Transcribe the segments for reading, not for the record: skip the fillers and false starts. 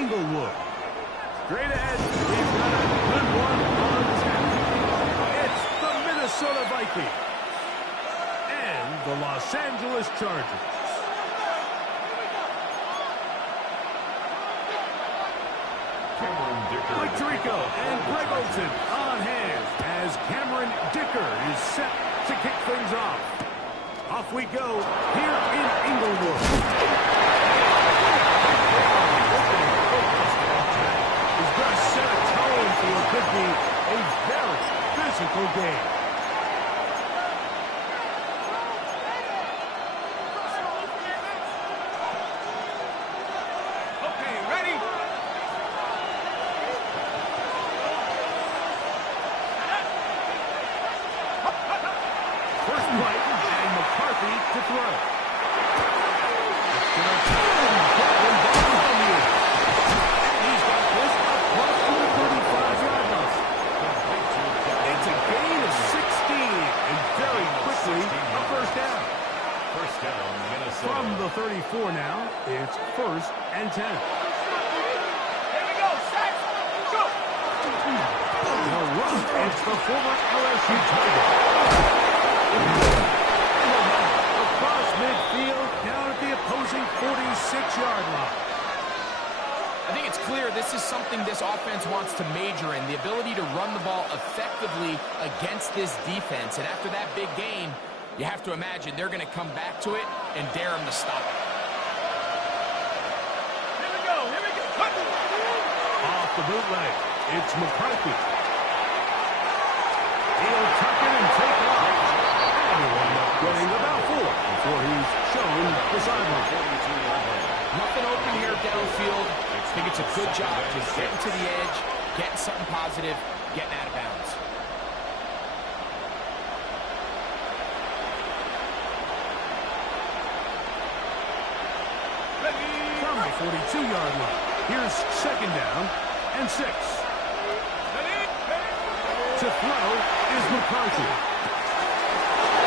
Inglewood. Straight ahead, we've got a good one on tap. It's the Minnesota Vikings and the Los Angeles Chargers. Mike Tirico and Greg Olsen on hand as Cameron Dicker is set to kick things off. Off we go here in Inglewood. He's going to set a tone for what could be a very physical game. From the 34 now, it's 1st and 10. Here we go, set, go! The run, it's the former LSU Tiger. Across midfield, down at the opposing 46-yard line. I think it's clear this is something this offense wants to major in, the ability to run the ball effectively against this defense. And after that big game, you have to imagine they're going to come back to it and dare him to stop it. Here we go, here we go. Off the bootleg, it's McCarthy. He'll tuck it and take off. And he'll end up getting about 4 before he's shown the sideline. Nothing open here downfield. I think it's a good job just getting to the edge, getting something positive, getting out of bounds. From the 42-yard line, here's 2nd down and 6. To throw is McCarthy.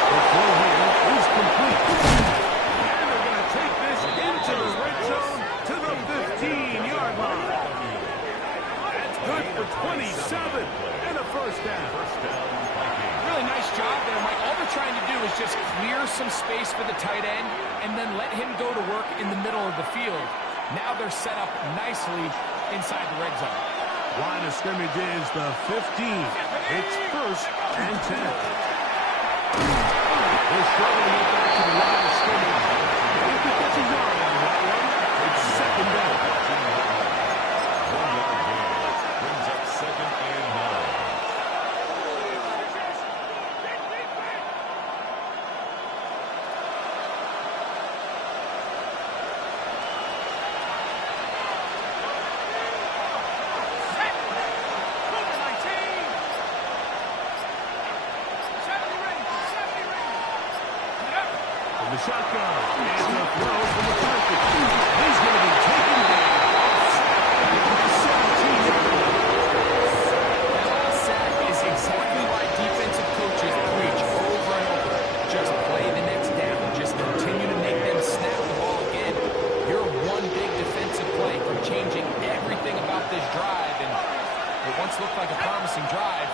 The throw here is complete. And they're going to take this into the red zone to the 15-yard line. That's good for 27 and a 1st down. Really nice job there, Mike. All they're trying to do is just clear some space for the tight end and then let him go to work in the middle of the field. Now they're set up nicely inside the red zone. Line of scrimmage is the 15. It's 1st and 10. They're struggling to get back to the line of scrimmage. If it gets a yard on that one, it's 2nd down. 1-yard gain brings up 2nd and 9. The shotgun and the throw from McCarthy. He's going to be taken down. That last sack is exactly why defensive coaches preach over and over. Just play the next down. Just continue to make them snap the ball again. You're one big defensive play from changing everything about this drive. And what once looked like a promising drive,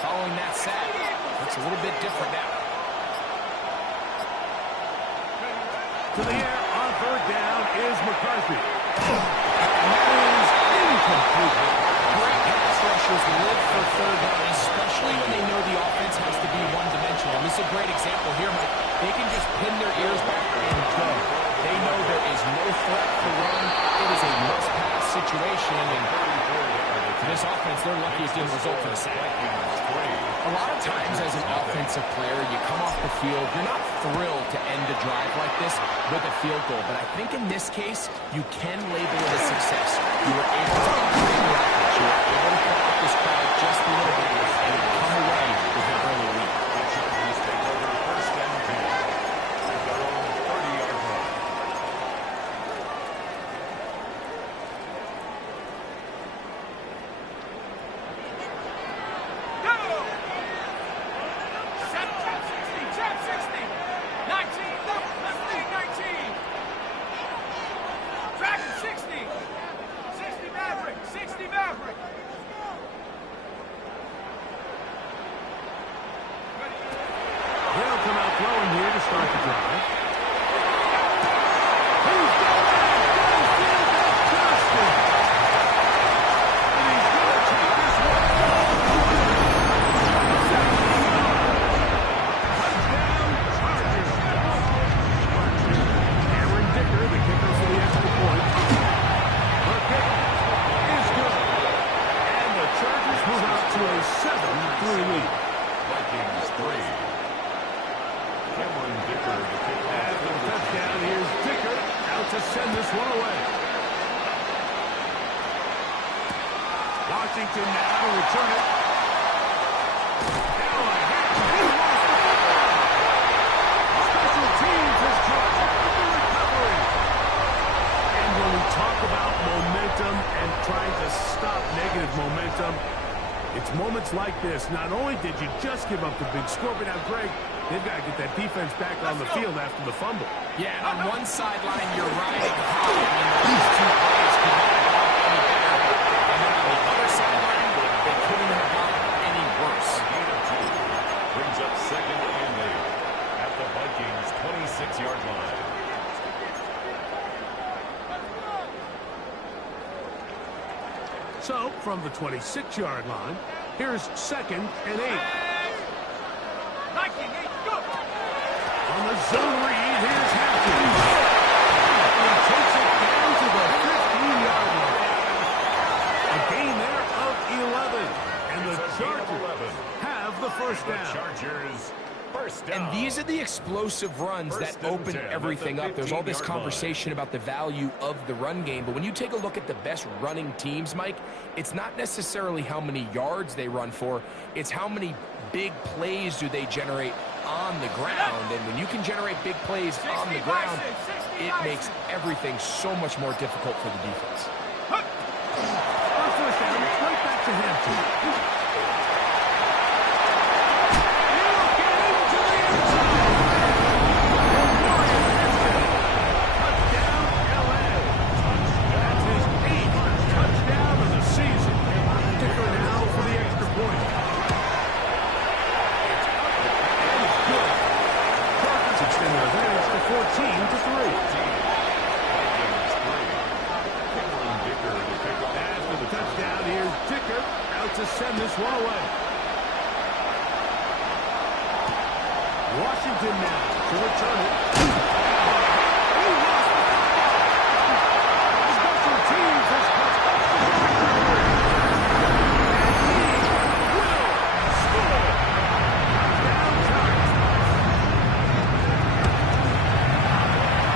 following that sack, looks a little bit different now. To the air on 3rd down is McCarthy. And that is incomplete. Great pass rushers live for 3rd down, especially when they know the offense has to be one-dimensional. And this is a great example here, Mike. They can just pin their ears back and go. They know there is no threat to run. It is a must-pass situation. And for this offense, they're lucky it didn't result in a sack. A lot of times as an offensive player, you come off the field, you're not thrilled to end a drive like this with a field goal. But I think in this case, you can label it a success. You were able to upgrade your offense. You were able to put out this crowd just a little bit and come away with an early lead. Chargers take over 1st and 10. At their own 30-yard line. Track 60. start the drive. He's got Justin. And he's going to take this one. Touchdown, Chargers. Cameron Dicker, the kicker for the extra point. The kick is good. And the Chargers move out to a 7-3 lead. Vikings 3. Cameron Dicker to kick off. After the touchdown, here's Dicker out to send this one away. Washington now to return it. Now a hit. He lost the football. Special teams has charged with the recovery. And when we talk about momentum and trying to stop negative momentum, it's moments like this. Not only did you just give up the big score, but now, Greg, they've got to get that defense back on the field after the fumble. Yeah, and on one sideline, you're riding high. I mean, these two plays could not have gone any better. And then on the other sideline, they couldn't have gone any worse. Gain of 2. Brings up 2nd and 8 at the Vikings 26-yard line. So, from the 26-yard line, here's 2nd and 8. On the zone read, here's Hampton. He takes it down to the 15-yard line. A gain there of 11. And the Chargers have the first down. Chargers first down. And these are the explosive runs that open everything up. There's all this conversation about the value of the run game, but when you take a look at the best running teams, Mike, it's not necessarily how many yards they run for, it's how many big plays do they generate on the ground. And when you can generate big plays on the ground, it makes everything so much more difficult for the defense. First down, right back to Hampton. To send this one away. Washington now to return it. He lost the football. Special teams has cut and he will score.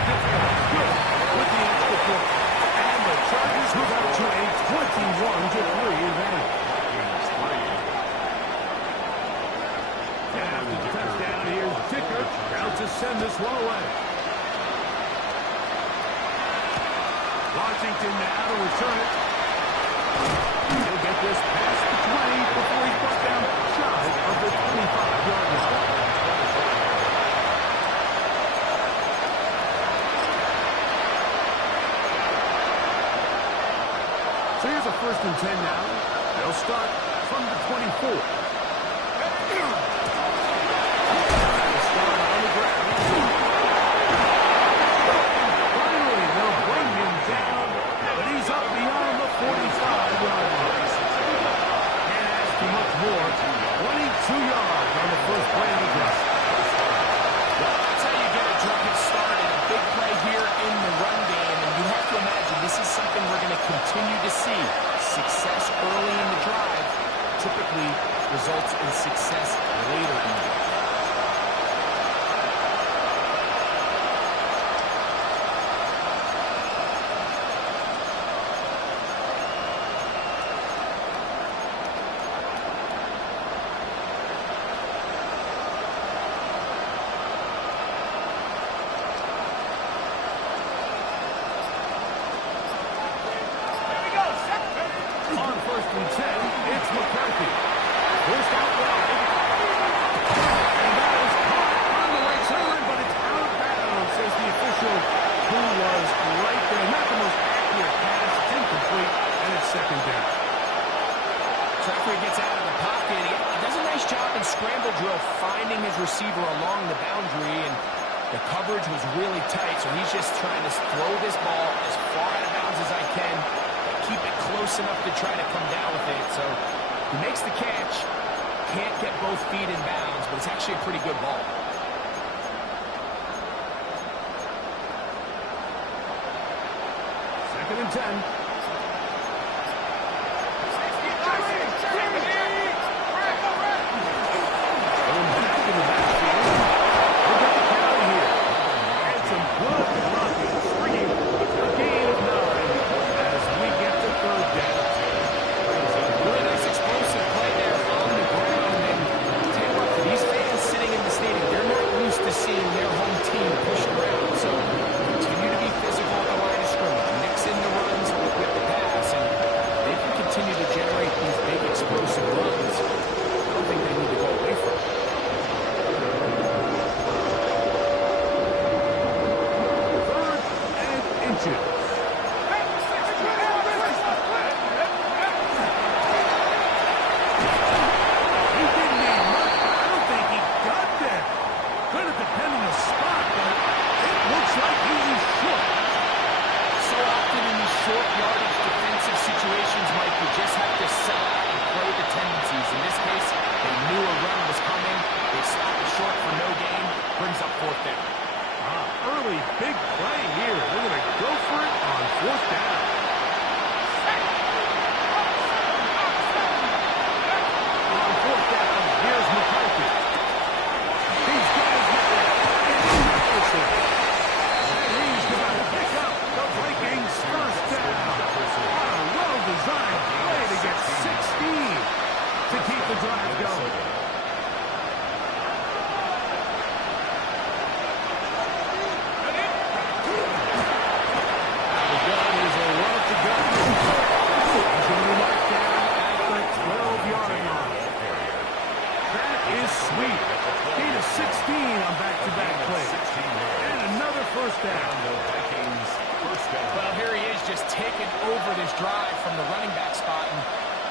Touchdown Chargers. Good with the extra point. And the Chargers move up to a 21-3 advantage. Touchdown, here's Dicker out to send this one away. Washington now to return it. He'll get this past the 20 before he's brought down shy of the 25-yard line. So here's a 1st and 10 now. They'll start from the 24. Continue to see success early in the drive typically results in success later in the drive. It's McCarthy. First out wide. And that is caught on the right sideline, but it's out of bounds, says the official, who was right there. Not the most accurate pass. It's incomplete, and it's 2nd down. So after he gets out of the pocket, he does a nice job in scramble drill, finding his receiver along the boundary, and The coverage was really tight, so he's just trying to throw this ball as far out of bounds as I can, keep it close enough to try to come down with it. So he makes the catch, can't get both feet in bounds, but it's actually a pretty good ball. Second and 10. Big play here. They're going to go for it on fourth down. On fourth down, here's McCarthy. He's got his man. And he's going to pick up the Vikings first down. What a well-designed play to get 16 to keep the drive going. Sweet. Gain of 16 on back-to-back plays. And another first down. Well, here he is just taking over this drive from the running back spot. And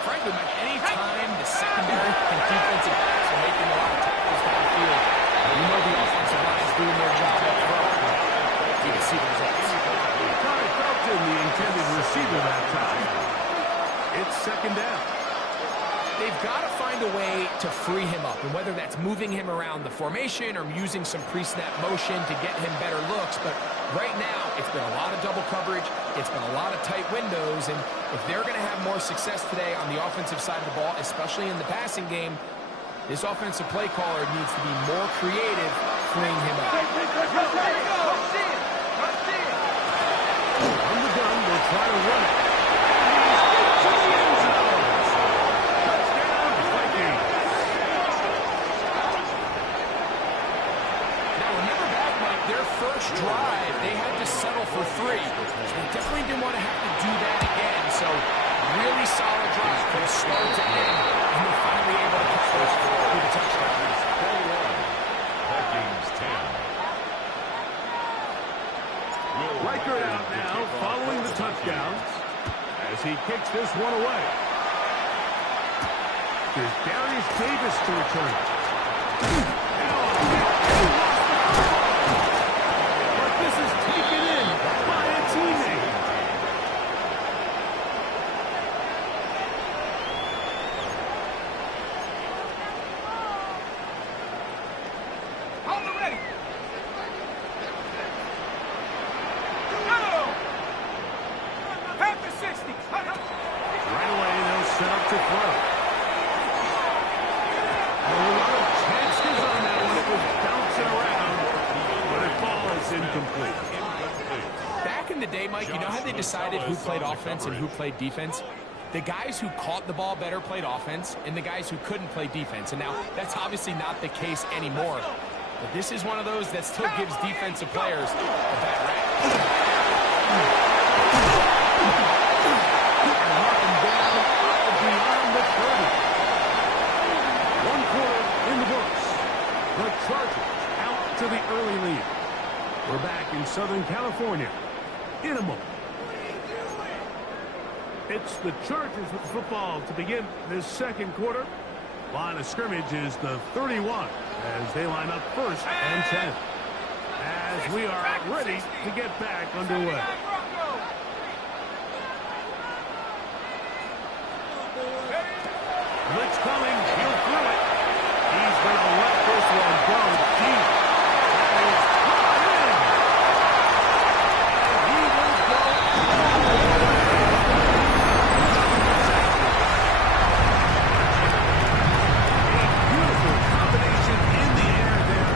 frankly, Mike, any time the secondary and defensive backs are making a lot of tackles downfield, you know the offensive line is doing their job up front. You can see the results. Connor Felton, the intended receiver that time. It's second down. They've got to find a way to free him up, and whether that's moving him around the formation or using some pre-snap motion to get him better looks. But right now, it's been a lot of double coverage. It's been a lot of tight windows, and if they're going to have more success today on the offensive side of the ball, especially in the passing game, this offensive play caller needs to be more creative freeing him up. On the gun, they'll try to run it. First drive, they had to settle for 3. So they definitely didn't want to have to do that again. So really solid drive from start to end. And they're finally able to catch this through the touchdown. Vikings 10. Reichert out now following the touchdown as he kicks this one away. Here's Darius Davis to return. Taken in by a teammate. Hold it ready. Half the 60. Right away, they'll set up to throw. A lot of chances on that one. It was bouncing around, but it falls incomplete. Back in the day, Mike, you know how they decided who played offense and who played defense? The guys who caught the ball better played offense, and the guys who couldn't play defense. And now, that's obviously not the case anymore. But this is one of those that still gives defensive players a bad rap. Knocking down beyond the 30. 1 quarter in the books. The Chargers out to the early lead. We're back in Southern California. In a moment. It's the Chargers with the football to begin this second quarter. Line of scrimmage is the 31 as they line up first and 10. as we are ready to get back underway. Blitz coming. He'll throw it. He's going to let this one go deep. That is brought in. And he will go all the way. A beautiful combination in the air there.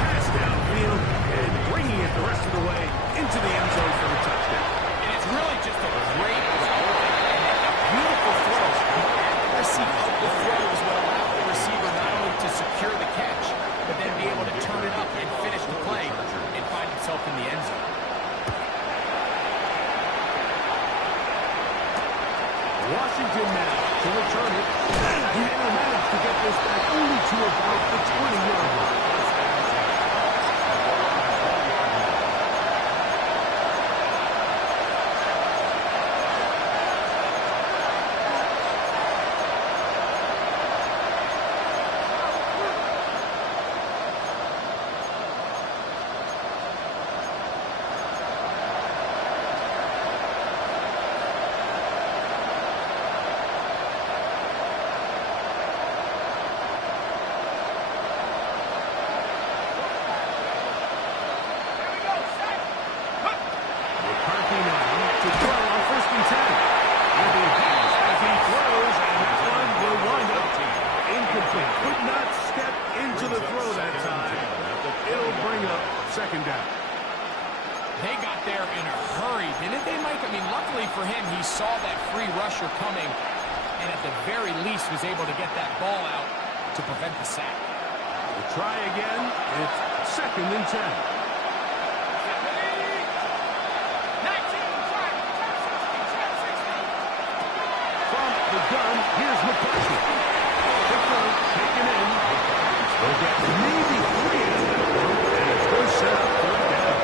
Pass downfield and bringing it the rest of the way into the end zone for the touchdown. And it's really just a great route and a beautiful throw. The accuracy of the throw is what allowed the receiver not only to secure the catch, but then be able to turn it up and finish the play and find himself in the end zone. Washington now to return it. And will manage to get this back only to about the 20-yard line. Second down. They got there in a hurry, didn't they, Mike? I mean, luckily for him, he saw that free rusher coming and at the very least was able to get that ball out to prevent the sack. We'll try again. It's second and 10. From the gun, here's McCarthy. The throw taken in. They'll get maybe 3 out of that one. And it's going to set up third down.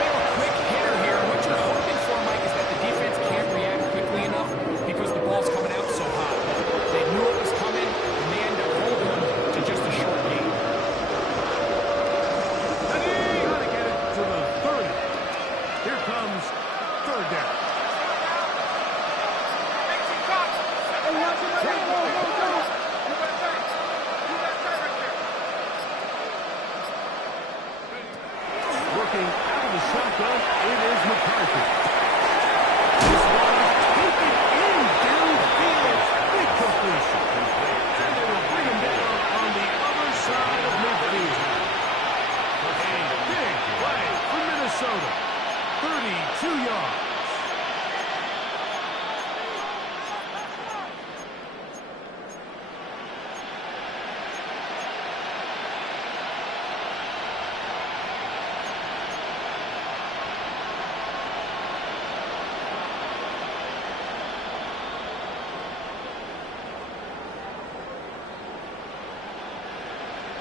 Real quick hitter here. What you're hoping for, Mike, is that the defense can't react quickly enough because the ball's coming out so hot. They knew it was coming, and they end up holding them to just a short gain. Got to get it to the 30. Here comes third down. Working out of the shotgun, it is McCarthy. This one taken in downfield. Big completion. And they will bring him down on the other side of midfield. A big play for Minnesota. 32 yards.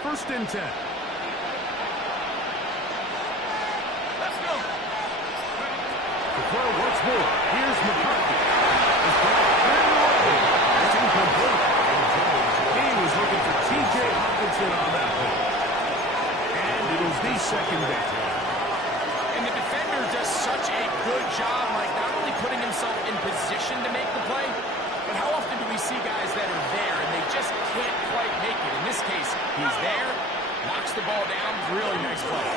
First and 10. Let's go. The throw once more. Here's McCarthy. It's That's incomplete. He was looking for T.J. Hawkinson on that one. And it'll be second down. And the defender does such a good job, like not only putting himself in position to make the play, but how often do we see guys that are there and they just can't quite make it? In this case, he's there, knocks the ball down, really nice play.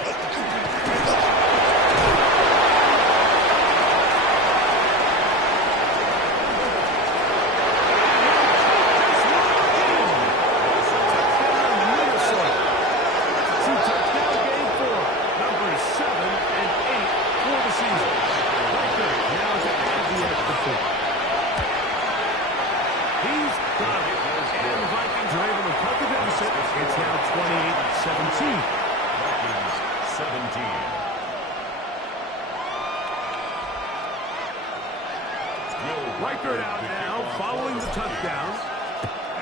Two-touchdown game for numbers 7 and 8 for the season. Riker now to add the extra point. He's got it. And the Vikings are able to cut the deficit. It's now 28-17. Vikings 17. Riker out now following the touchdown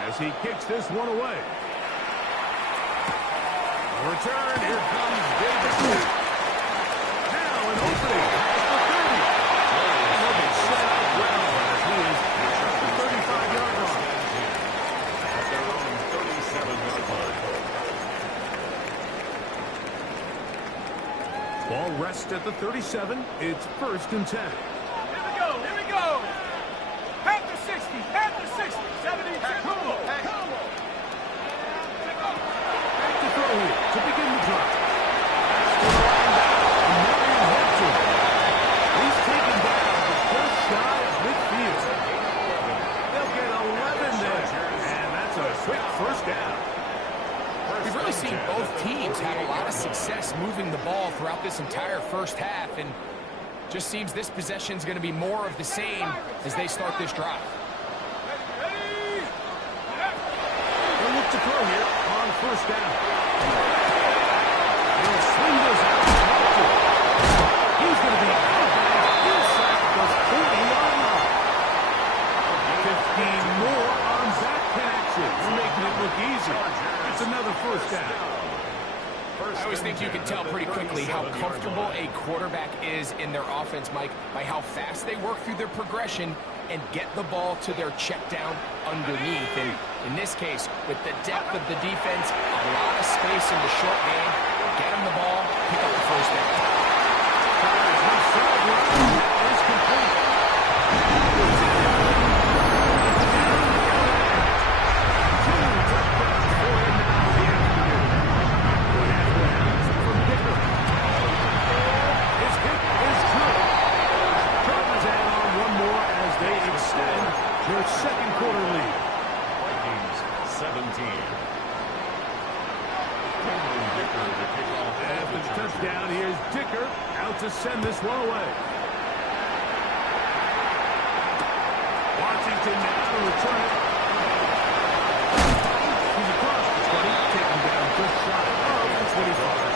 as he kicks this one away. A return. Here comes Davis. Now an opening at the 30. And he'll be set up well as he is at the 35-yard line. At their own 37-yard line. Just at the 37, it's 1st and 10. Here we go. Here we go. Half the 60. Half the 60. 70. Come on. Back to throw here to begin the drive. He's taken down just shy of midfield. They'll get 11 there, and that's a quick 1st down. We've really seen both teams have a lot of success moving the ball throughout this entire 1st half, and just seems this possession is going to be more of the same as they start this drive. They'll look to throw here on 1st down. He'll swing this out. He's going to be inside the 40-yard line. 15 more on that connection. We're making it look easy. It's another 1st down. I always think you can tell pretty quickly how comfortable a quarterback is in their offense, Mike, by how fast they work through their progression and get the ball to their check down underneath. And in this case, with the depth of the defense, a lot of space in the short game, get him the ball, pick up the 1st down. Is complete. Their 2nd quarter lead. Vikings 17. After the touchdown, here's Dicker out to send this one away. Washington now to return it. He's across the 20, taken down just shy of the 25.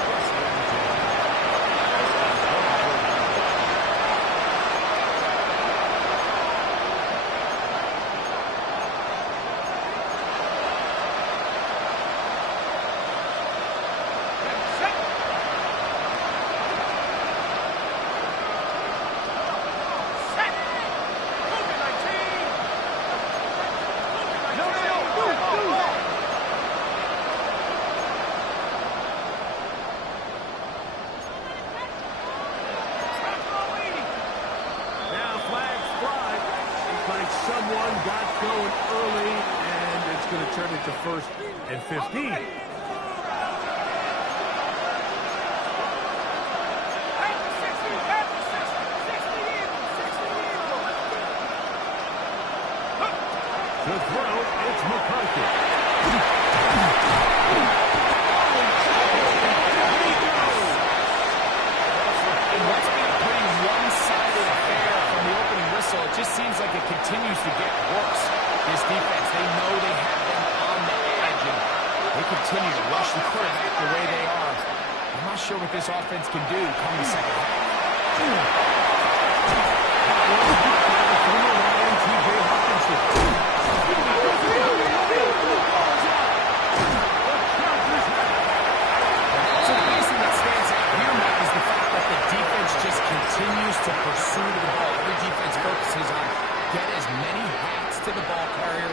Someone got going early, and it's going to turn into 1st and 15. To throw, it's McCarthy. And what's been a pretty one-sided affair from the opening whistle, it just seems like it continues to get worse. This defense, they know they have them on the edge, and they continue to rush the quarterback the way they are. I'm not sure what this offense can do come the 2nd half. So the biggest thing that stands out here, Mike, is the fact that the defense just continues to pursue the ball. Every defense focuses on get as many hats to the ball carrier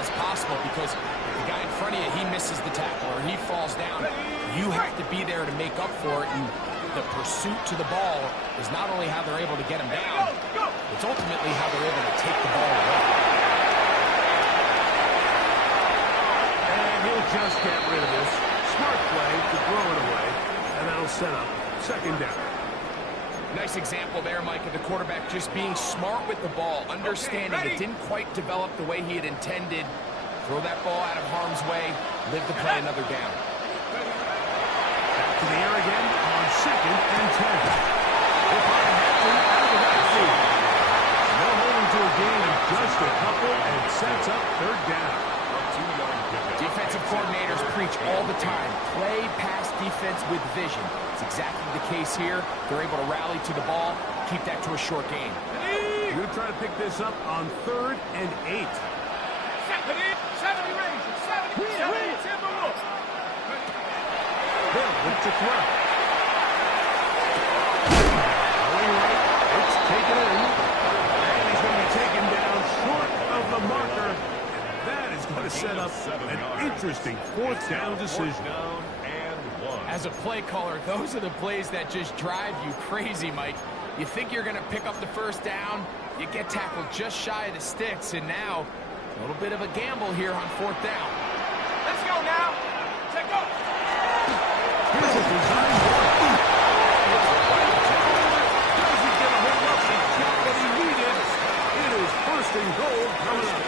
as possible, because if the guy in front of you, he misses the tackle or he falls down, you have to be there to make up for it. And the pursuit to the ball is not only how they're able to get him down, it's ultimately how they're able to take the ball away. And he'll just get rid of this. Smart play to throw it away, and that'll set up 2nd down. Nice example there, Mike, of the quarterback just being smart with the ball, understanding it didn't quite develop the way he had intended. Throw that ball out of harm's way, live to play another down. Back to the air again on 2nd and 10. If I have to, out of the backfield. No holding to a gain of just a couple, and sets up 3rd down. Defensive coordinators preach all the time, play pass defense with vision. It's exactly the case here. They're able to rally to the ball, keep that to a short game. You're going to try to pick this up on 3rd and 8. 70 range. 70 Timberwolf. Hill with the throw. Going right, it's taken in. And he's going to be taken down short of the marker. And that is going to set up an interesting 4th down decision. As a play caller, those are the plays that just drive you crazy, Mike. You think you're going to pick up the first down, you get tackled just shy of the sticks, and now a little bit of a gamble here on fourth down. Let's go now. Take off. Here's a design block. Doesn't get a hold up and get what he needed. It is first and goal coming up.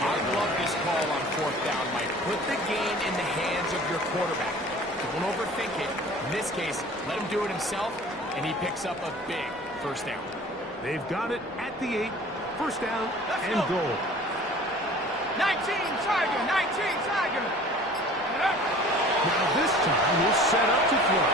I love this call on fourth down, Mike. Put the game in the hands of your quarterback. Don't overthink it. In this case, let him do it himself, and he picks up a big first down. They've got it at the 8. First down and Let's go. goal. 19, Tiger. 19, Tiger. Now this time he'll set up to throw.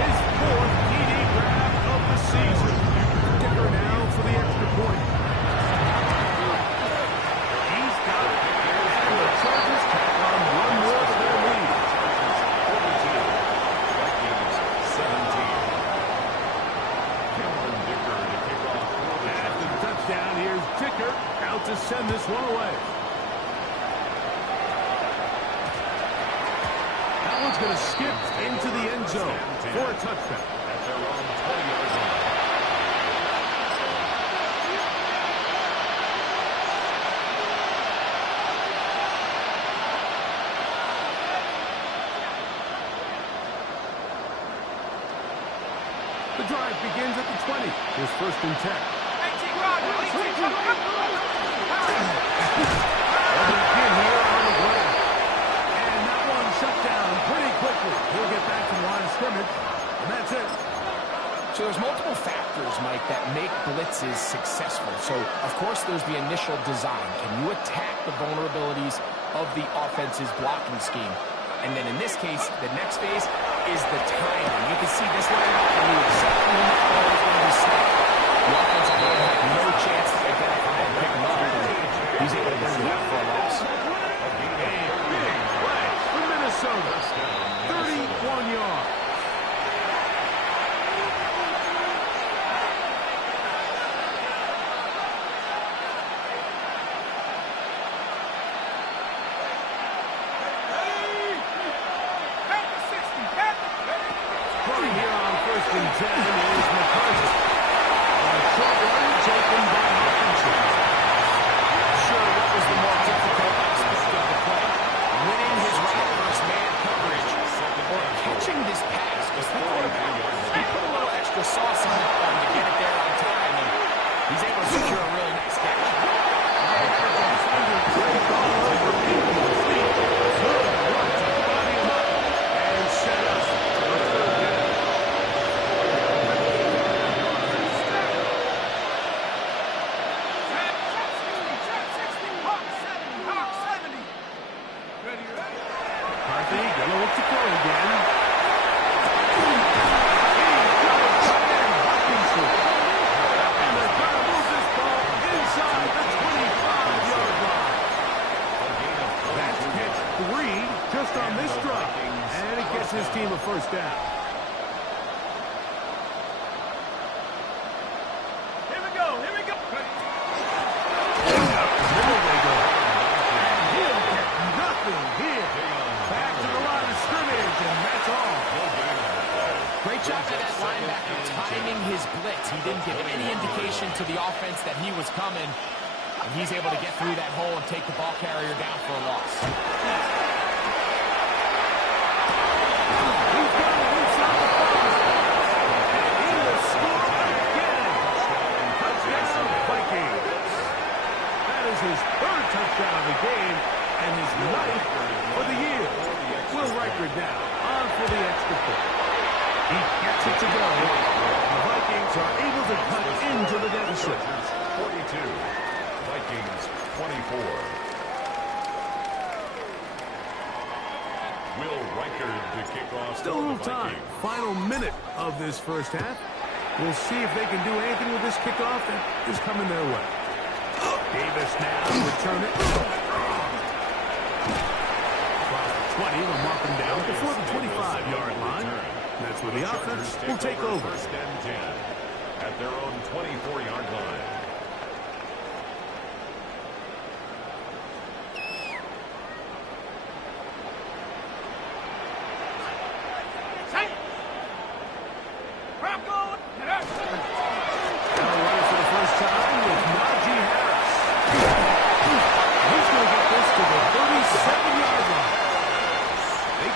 His 4th TD grab of the season. Dicker now for the extra point. He's got it. And the Chargers tack on one more to their lead. 42. Vikings 17. Cameron Dicker to kick off. After the touchdown, here's Dicker out to send this one away. That one's going to skip into the end zone for a touchdown. At their own 20-yard line. The drive begins at the 20. Here's first and 10. 18, Roger. 18, come on. Again here on the ground. And that one shut down pretty quickly. He'll get back to the line of scrimmage, and that's it. So there's multiple factors, Mike, that make blitzes successful. So, of course, there's the initial design. Can you attack the vulnerabilities of the offense's blocking scheme? And then in this case, the next phase is the timing. You can see this linebacker knew exactly when that ball was going to be snapped. The offensive line had no chance to identify and pick him up. And he's able to bring it up for a loss. A big play for Minnesota. 31 yards. Throwing here on first and 10 is McCarthy. A short one taken by Hawkinson. Sure, what was the more difficult aspect of the play? Winning his right first man coverage or catching this pass? Because the quarterback, he put a little extra sauce on that one to get it there on time, and he's able to secure a really nice catch. And set up for third down. McCarthy gonna look to throw again. He's got a tight end, Hawkinson. And they're gonna move this ball inside the 25-yard line. That's pitch 3 just on this drive. And it gets his team a first down. Here we go. Here we go. Middle they go. And he'll get nothing here. Back to the line of scrimmage, and that's all. Great job by that linebacker timing his blitz. He didn't give any indication to the offense that he was coming, and he's able to get through that hole and take the ball carrier down for a loss. He's got it inside the 5. And he will score again. Touchdown, Vikings. That is his 3rd touchdown of the game and his 9th for the year. Will Reichard now on for the extra point. He gets it to go. The Vikings are able to cut into the deficit. 42. Vikings 24. Will Reichard to kick off. Still a little for the time. Vikings. Final minute of this first half. We'll see if they can do anything with this kickoff that is coming their way. Davis now return it. Across the 20, they'll mark him down before the 25-yard line. That's where the offense will take over. First and 10 at their own 24-yard line.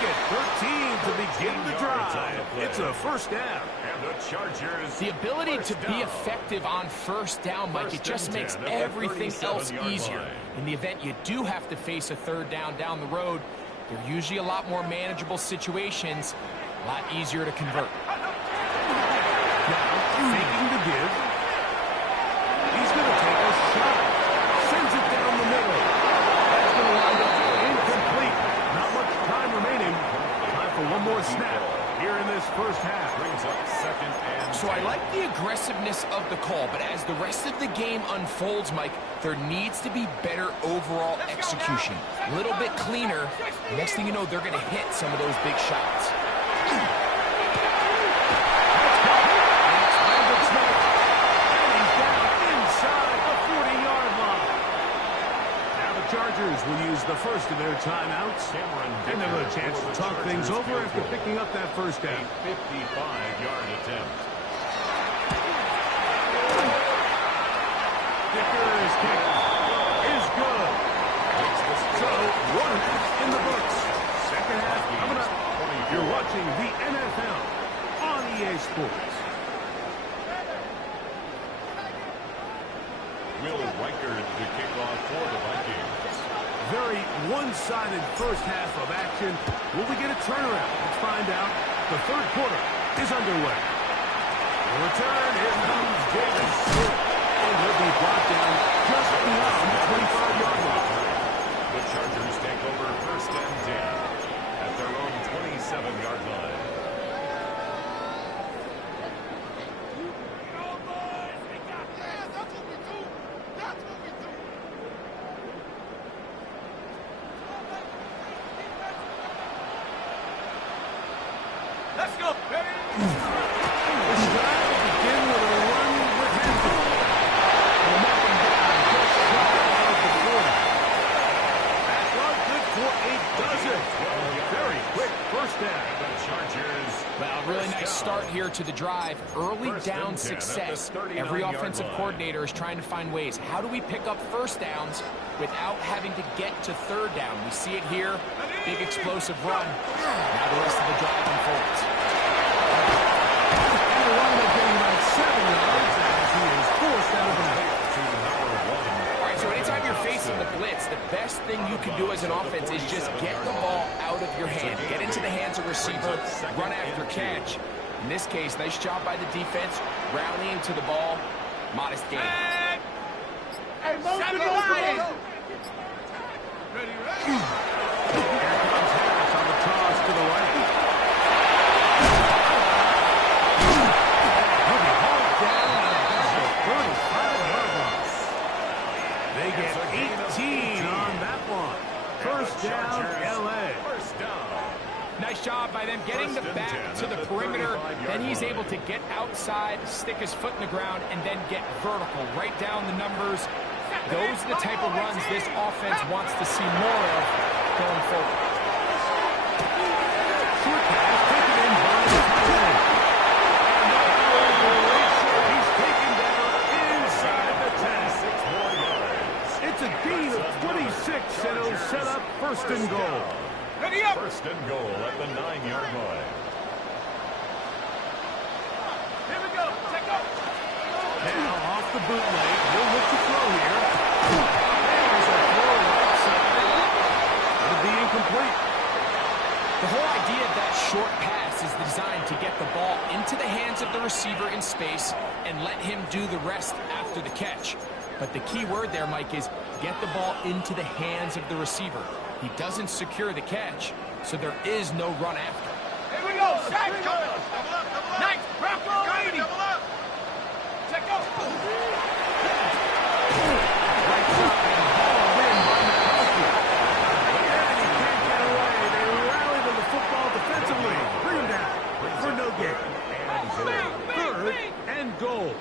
get 13 to begin the drive. It's a first down. And the Chargers. The ability to be effective on first down, Mike, it just makes everything else easier. In the event you do have to face a third down the road, they're usually a lot more manageable situations, a lot easier to convert. Now, faking the give. He's going to take a shot. Sends it down the middle. That's going to wind up incomplete. Not much time remaining. Time for one more snap here in this first half. Brings up second and So I like the aggressiveness of the call, but as the rest of the game unfolds, Mike, there needs to be better overall execution. A little bit cleaner. Next thing you know, they're going to hit some of those big shots. Chargers will use the first of their timeouts, and they'll have a chance to talk things over after picking up that first down. 55-yard attempt. Kicker's kick is good. So, one half in the books. Second half coming up. You're watching the NFL on EA Sports. Will Reichard to kick off for the Vikings. Very one-sided first half of action. Will we get a turnaround? Let's find out. The third quarter is underway. The return, here comes Davis. And he'll be brought down just beyond the 25-yard line. The Chargers take over first and 10 at their own 27-yard line. Let's go, baby! This drive will begin with a run with Henry. And a knock him down just shy of the 40. That run good for a dozen. Very quick first down. The Chargers. Well, a really nice start here to the drive. Early down success. Every offensive coordinator is trying to find ways. How do we pick up first downs without having to get to third down? We see it here. Big explosive run. Now the rest of the drive unfolds. And the run will gain about 7 yards as he is forced out of bounds. All right, so anytime you're facing the blitz, the best thing you can do as an offense is just get the ball out of your hand. Get into the hands of receiver, run after catch. In this case, nice job by the defense, rallying to the ball. Modest gain. Hey, ready? Here comes Harris on the toss to the right. He'll be hauled down at the 35-yard line. They get 18 on that one. First down, L.A. First down. Nice job by them getting the back to the perimeter. Then he's able to get outside, stick his foot in the ground, and then get vertical. Right down the numbers. Those are the type of runs this offense wants to see more of going forward. Short pass taken in by the tight end. And he's taken down inside the 10. 6 more yards. It's a gain of 26, and it'll set up first and goal. Ready up! First and goal at the 9-yard line. Here we go, take off! Now off the bootleg, he'll look to throw here. There's a throw right side. It'll be incomplete. The whole idea of that short pass is designed to get the ball into the hands of the receiver in space and let him do the rest after the catch. But the key word there, Mike, is get the ball into the hands of the receiver. He doesn't secure the catch, so there is no run after. Here we go, sack! Nice, Broncos, Grady! Check out! Right side, hauled in by McCoskey. And he can't get away. They rally to the football defensively. Bring him down for no gain. Third and goal.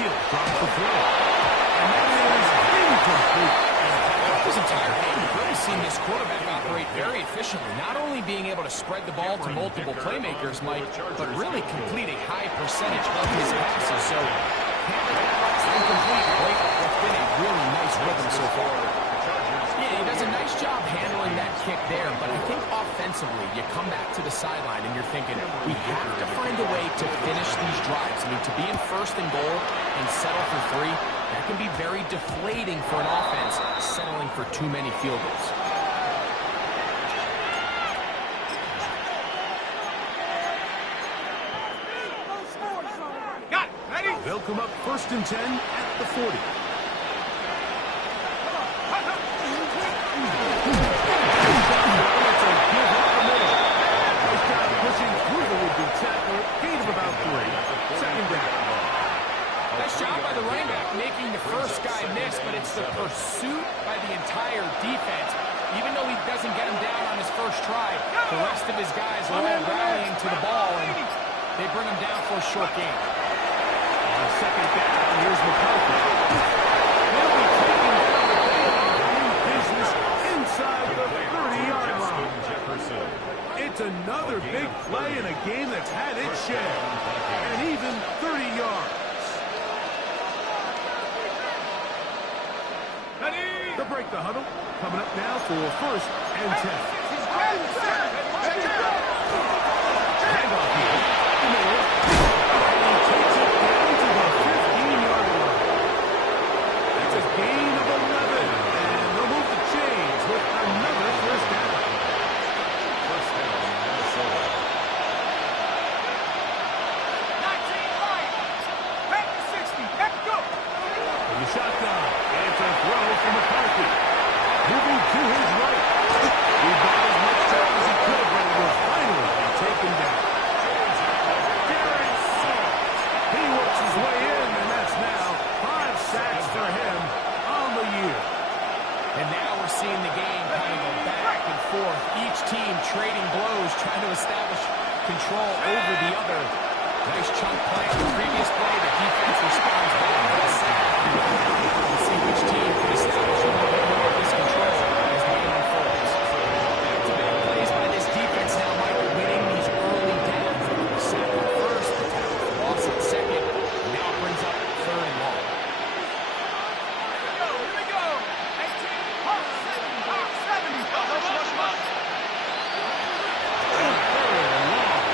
He'll drop the throw. And that is incomplete. This entire game, you really see seen this quarterback operate very efficiently, not only being able to spread the ball to multiple playmakers, Mike, but really complete a high percentage of his passes. So, handle that last incomplete break. What's been a really nice rhythm so far. Yeah, he does a nice job handling that kick there, but I think offensively, you come back to the sideline and you're thinking, we have to find a way to finish these drives. I mean, to be in first and goal and settle for 3, that can be very deflating for an offense settling for too many field goals. Got it. Ready? They'll come up first and 10 at the 40. Nice job by the running back making the first guy miss, but it's the pursuit by the entire defense. Even though he doesn't get him down on his first try, the rest of his guys are all rallying to the ball, and they bring him down for a short gain. On second down, here's McCarthy. He'll be taking down the business inside the 30-yard line. It's another big play in a game that's had its share, and even 30 yards. To break the huddle, coming up now for first and 10. Handoff here. And he takes it down to the 15-yard line. That's a gain of 11. And they'll move the chains with another first down. First down, Minnesota. 19 right. Back to 60. Back to go. From the shotgun, it's a throw for McCarthy. Moving to his right. He bought as much time as he could, but it will finally be taken down. He works his way in, and that's now 5 sacks for him on the year. And now we're seeing the game kind of go back and forth. Each team trading blows, trying to establish control over the other. Nice chunk play on the previous play. The defense responds back to the sack. We'll see which team can establish a little bit more of this control as the game unfolds. Back-to-back plays by this defense now, Michael, winning these early downs. The sack at first, the tackle for loss at second, and now it brings up third and long. Here we go. 18. Hawk 70. Hawk 70.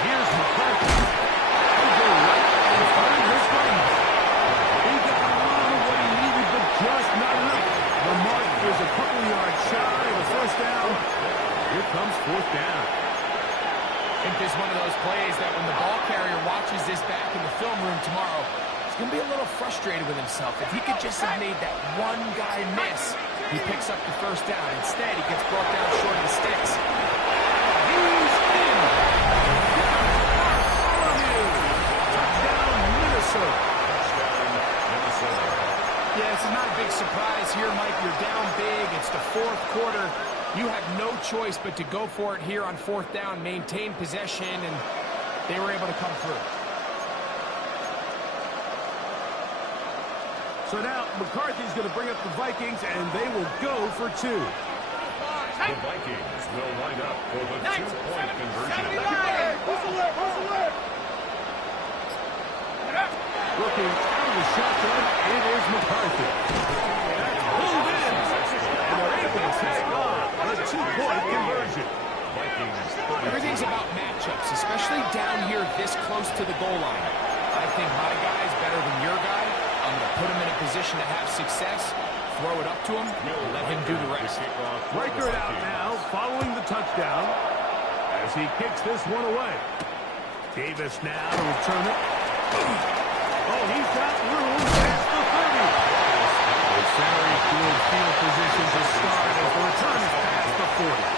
Here's McCarthy. He'll go right and find his lane. He got a lot of what he needed, but just not enough. The mark is a couple yards shy of a first down. Here comes fourth down. I think this is one of those plays that when the ball carrier watches this back in the film room tomorrow, he's going to be a little frustrated with himself. If he could just have made that one guy miss, he picks up the first down. Instead, he gets brought down short of the sticks. He's in. Touchdown, Minnesota. Yeah, this is not a big surprise here, Mike. You're down big. It's the fourth quarter. You have no choice but to go for it here on fourth down, maintain possession, and they were able to come through. So now McCarthy's going to bring up the Vikings, and they will go for 2. The Vikings will line up for the 2-point conversion. Looking out of the shotgun, it is McCarthy. That's pulled in, and they're able to tag on a 2-point conversion. Everything's about matchups, especially down here this close to the goal line. I think my guy's better than your guy. I'm going to put him in a position to have success, throw it up to him, and let him do the rest. Riker out now, following the touchdown, as he kicks this one away. Davis now to return it. Oh, he's got room past the 30. A very good field position to start as the return is past the 40.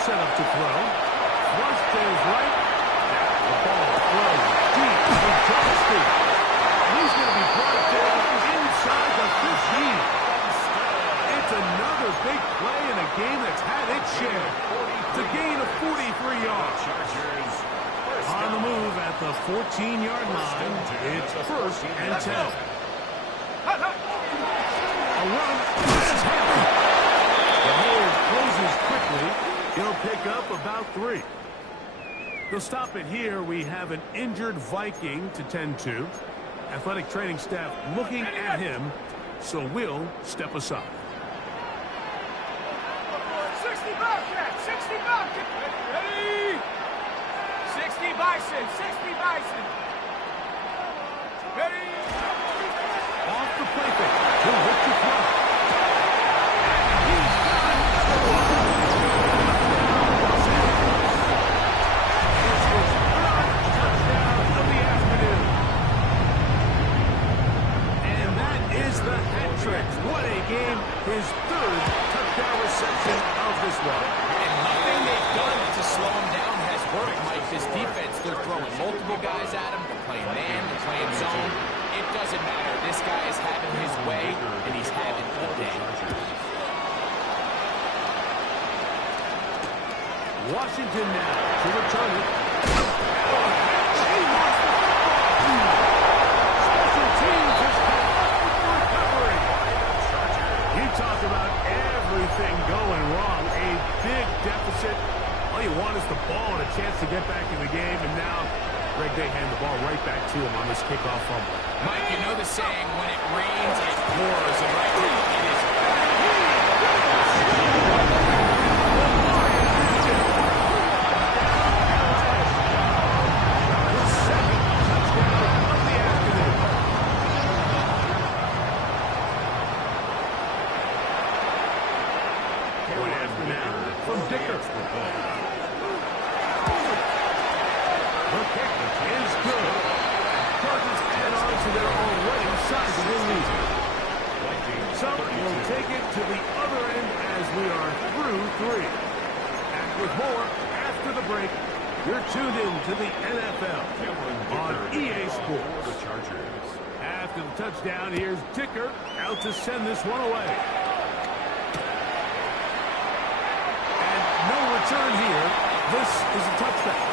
Set up to throw. Thrust to his right. The ball throws deep for Johnston. He's going to be brought down inside the 15. It's a It's shared. It's a gain of 43 yards. On the move at the 14-yard line. It's 1st and 10. A run. The hold closes quickly. He'll pick up about 3. He'll stop it here. We have an injured Viking to tend to. Athletic training staff looking at him, so we'll step aside. 60 Bobcat, 60 Bobcat. Ready? 60 Bison, 60 Bison. Ready? Off the play fake. He'll lift the throw. And he's got another one. It's his 3rd touchdown of the afternoon. And that is the hat trick. What a game. His 3rd touchdown reception of this one. And nothing they've done to slow him down has worked, Mike. This defense, they're throwing multiple guys at him. They're playing man, they're playing zone. It doesn't matter. This guy is having his way, and he's having a day. Washington now to return it. Special teams has come up with the recovery. You talk about everything going wrong. A big deficit. All you want is the ball and a chance to get back in the game. And now, Greg, they hand the ball right back to him on this kickoff fumble. Mike, you know the saying, when it rains, it pours. And right now, it is. The 2nd touchdown of the afternoon. Going after now from Dicker. The kick is good. Chargers add on to their already sizable lead. So we'll take it to the other end as we are through 3. Back with more after the break. You're tuned in to the NFL on EA Sports. After the touchdown, here's Dicker out to send this one away. And no return here. This is a touchdown.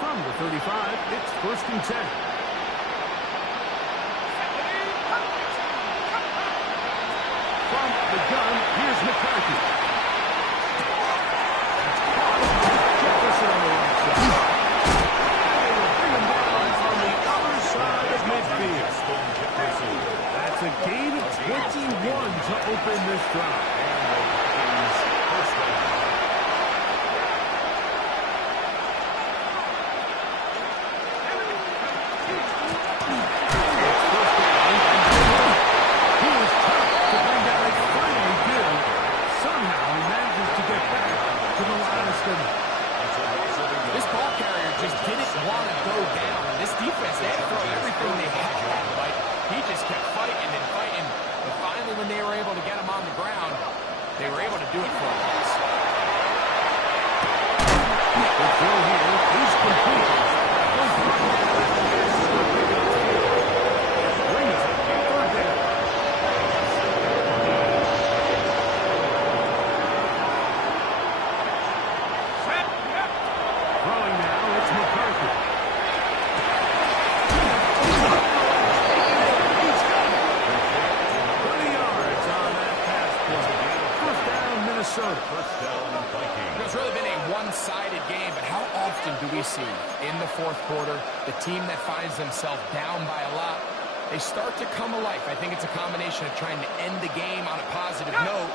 From the 35, it's 1st and 10. From the gun, here's McCarthy. Jefferson on the right side. And they will bring him down on the other side of midfield. That's a gain of 21 to open this drive. This ball carrier just didn't want to go down. This defense, they had to throw everything they had at him. Like, he just kept fighting and fighting. But finally, when they were able to get him on the ground, they were able to do it for a loss. The throw here is complete. Brings up 3rd down. Throwing now, it's McCarthy. He's got it. 20 yards on that pass play. 1st down, Minnesota. 1st down, Vikings. It's really been a one-sided game, but how often do we see in the 4th quarter the team that finds themselves down by a lot, they start to come alive. I think it's a combination of trying to end the game on a positive note,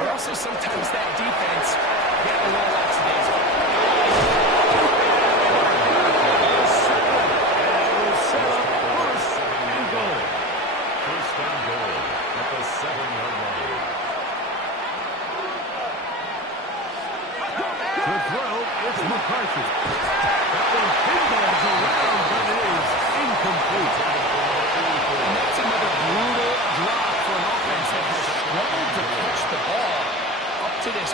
or also sometimes that defense get a little lackadaisical. First down goal at the 7-yard line. To throw, it's McCarthy. That one pinballs around, but it is incomplete. And that's another brutal drop for an offense that has struggled to catch the ball up to this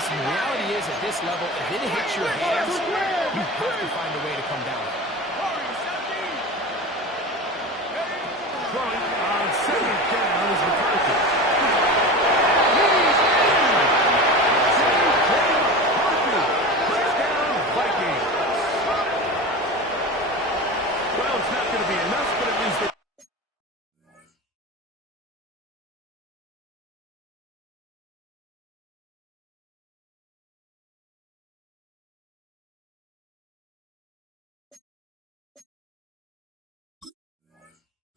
Listen, the reality is at this level, if it hits your hands, you have to find a way to come down. Throwing on second down is McCarthy. Touchdown, Vikings. Well, it's not going to be enough, but at least they...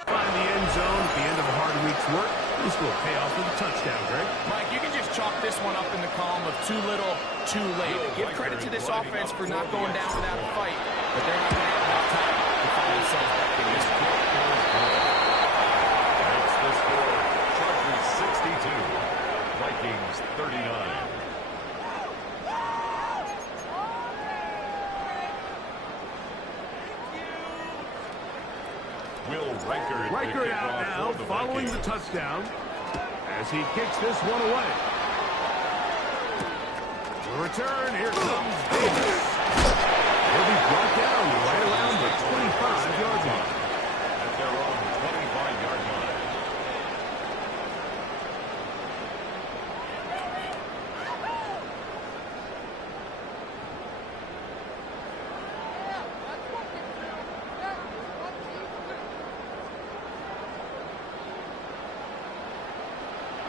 Find the end zone at the end of a hard week's work. This will pay off with a touchdown, Greg. Mike, you can just chalk this one up in the column of too little, too late. Give credit to this offense for not going down without a fight, but they're not going to have enough time to find themselves back in this game. That's the score. Chargers 62, Vikings 39. Will Reichert out now, following the touchdown, as he kicks this one away. The return, here comes Davis. He'll be brought down right around the 25-yard line. At their own 25-yard line.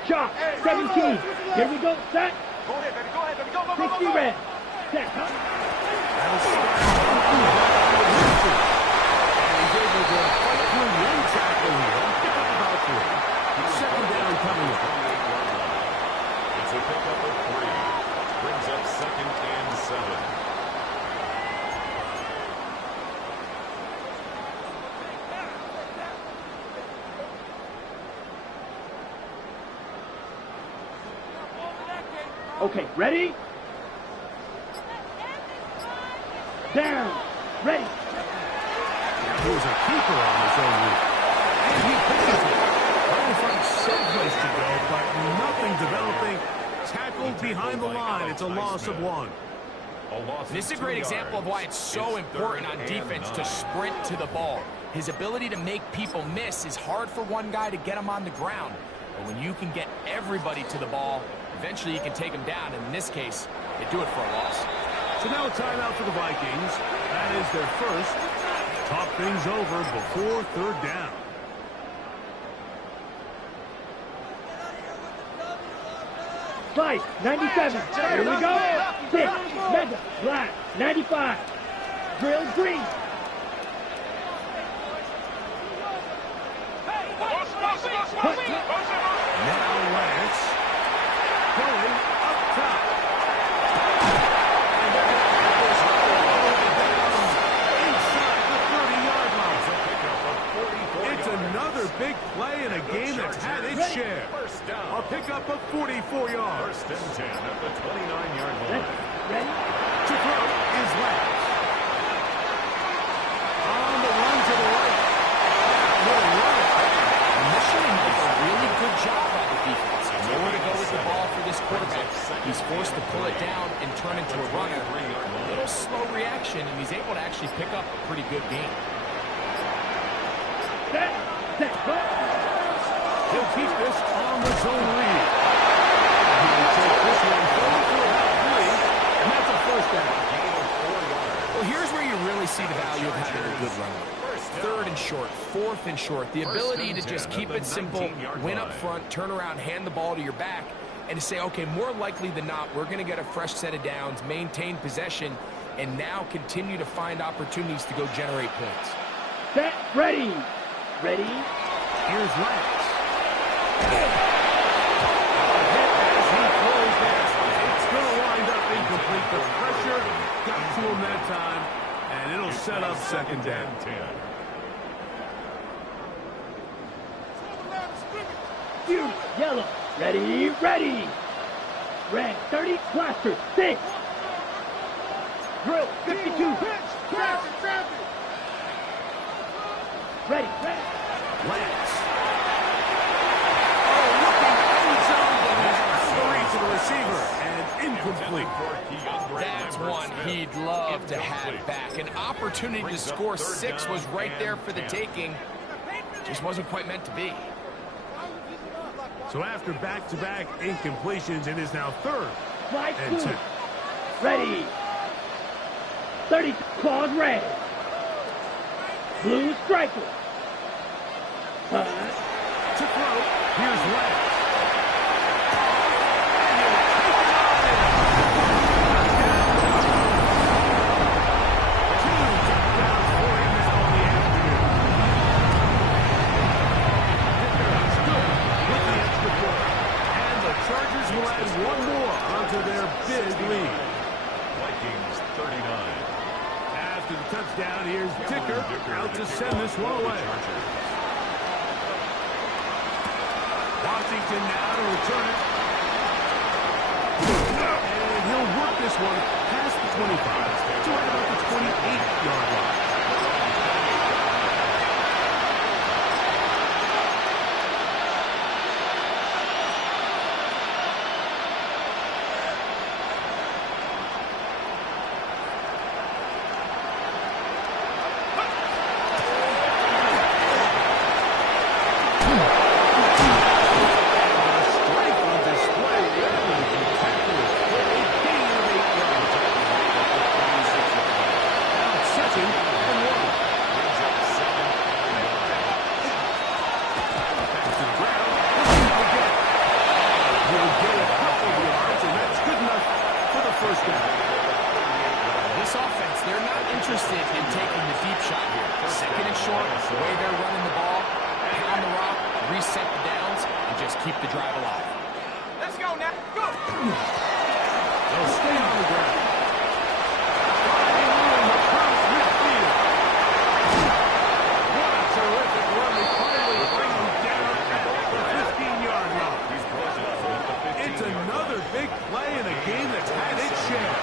Shot, 17. Here we go, set. Go ahead, baby. Go ahead, baby. Go, go, go, 60 go, go. red. Set, huh? That'll start and he's able to fight through one tackle here. Pick up about 3. Second down coming up. It's a pickup of 3. Brings up 2nd and 7. Okay, ready? Down. Ready. He was a keeper on his own week. And he pitches it. Trying to find someplace to go, but nothing developing. Tackled behind the line. It's a loss of 1. This is a great example of why it's so important on defense to sprint to the ball. His ability to make people miss is hard for one guy to get him on the ground. But when you can get everybody to the ball, eventually you can take them down. And in this case, they do it for a loss. So now a timeout for the Vikings. That is their first. Talk things over before third down. Fight, 97. Here we go. 6. Mega. Black. 95. Drill green. Now Lance going up top. And they're going to have this all the way down inside the 30-yard line. It's another big play in a game that's had its share. First down. A pickup of 44 yards. First and 10 at the 29-yard line. Ready? To throw is Lance. On the run to the right. Will run it. Initially, Mike, a really good job by the defense. Nowhere to go with the ball for this quarterback. He's forced to pull it down and turn into a runner. A little slow reaction, and he's able to actually pick up a pretty good game. Set. Set. Go. He'll keep this on the zone read. He will take this one forward for about 3, and that's a first down. Well, here's where you really see the value of having a good runner. Third and short, fourth and short. The ability to just keep it simple, win up front, turn around, hand the ball to your back, and to say, okay, more likely than not, we're going to get a fresh set of downs, maintain possession, and now continue to find opportunities to go generate points. Set. Ready. Ready. Here's Lance. A hit as he throws that. It's going to wind up incomplete. The pressure got to him that time, and it'll set up second down. 10. Blue. Yellow. Ready. Ready. Red. 30. Blaster. 6. Drill. 52. Ready. Ready. Lance. Oh, looking end zone, but he's out of the reach of the receiver, and incomplete. incomplete. That's one he'd love to have back. An opportunity to score 6 was right there for the taking. Just wasn't quite meant to be. So after back-to-back incompletions, it is now 3rd Slide and 2. 10. Ready. 30 claws red. Blue striker. To throw, here's Lance. Will add one more onto their big lead. Vikings 39. After the touchdown, here's Dicker out to send this one away. Washington now to return it. And he'll work this one past the 25 to right about the 28-yard line. This offense, they're not interested in taking the deep shot here. 2nd and short, the way they're running the ball, pound the rock, reset the downs, and just keep the drive alive. Let's go now. Go. They'll stay on the ground. Driving room across midfield. What a terrific run. They finally bring him down at the 15-yard line. It's another big play in a game that's had its share.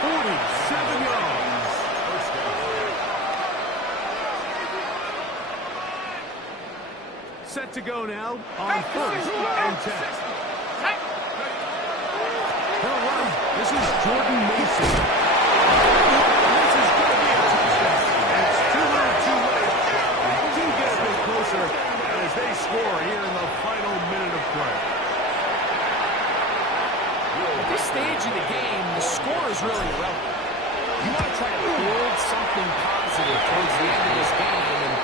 47 yards. Set to go now on 1st and 10. They'll run. This is Jordan Mason. This is going to be a touchdown. It's too little too late. They do get a bit closer as they score here in the final minute of play. At this stage of the game, the score is really irrelevant. You want to try to build something positive towards the end of this game, and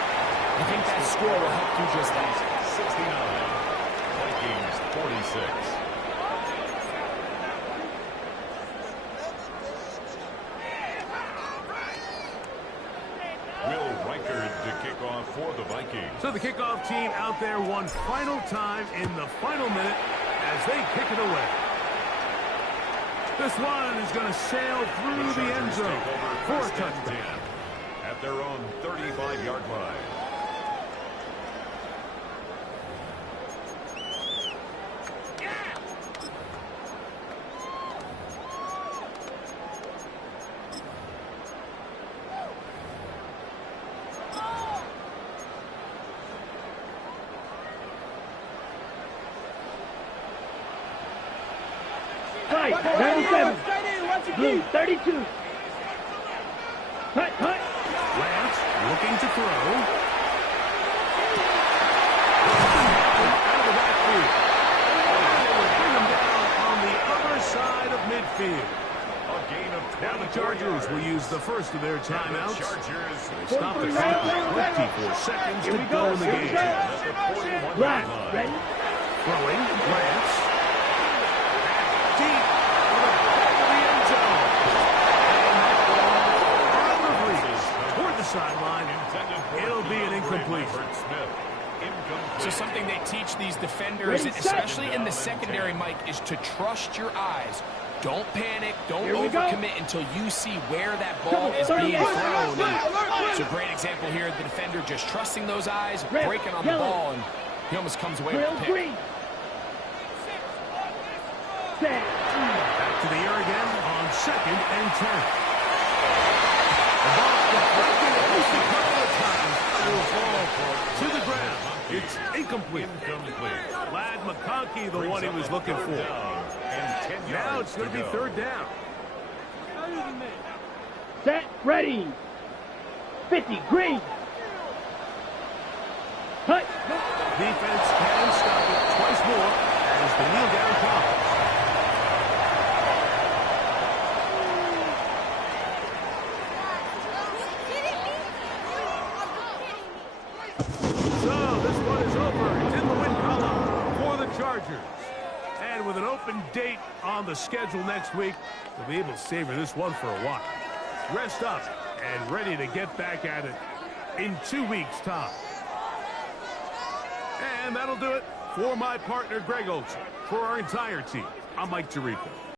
I think that score will help do just that. 69. Vikings 46. Will Reichard to kick off for the Vikings. So the kickoff team out there one final time in the final minute as they kick it away. This one is going to sail through the end zone for a touchdown. At their own 35-yard line. White, 97. Blue, 32. Hut, hut. Lance looking to throw. Out of the backfield. They will bring him down on the other side of midfield. A gain of 24 Now the Chargers yards. will use the first of their timeouts. Chargers Stop the clock with 24 seconds to go in the game. at the 41-yard Last, line. ready? Throwing, Lance. Deep to the back of the end zone. And that ball out of reach toward the sideline. It'll be an incomplete. So something they teach these defenders, Ready, set. especially in the secondary, Mike, is to trust your eyes. Don't panic. Don't Here we go. overcommit until you see where that ball is being thrown. And it's a great example here. The defender just trusting those eyes, Red, breaking on the yellow. ball, and he almost comes away with Grill, the pick. green. Set. Back to the air again on 2nd and 10. The ball deflected at least a couple of times. It will fall to the ground. It's incomplete. Glad McConkey, the one he was looking for. And 10 yards Now it's going to be go. third down. Set, ready. 50, green. Hut. Defense can stop it twice more as the kneel down comes. So this one is over. It's in the win column for the Chargers. And with an open date on the schedule next week, they'll be able to savor this one for a while. Rest up and ready to get back at it in 2 weeks' time. And that'll do it for my partner, Greg Olson. For our entire team, I'm Mike Tirico.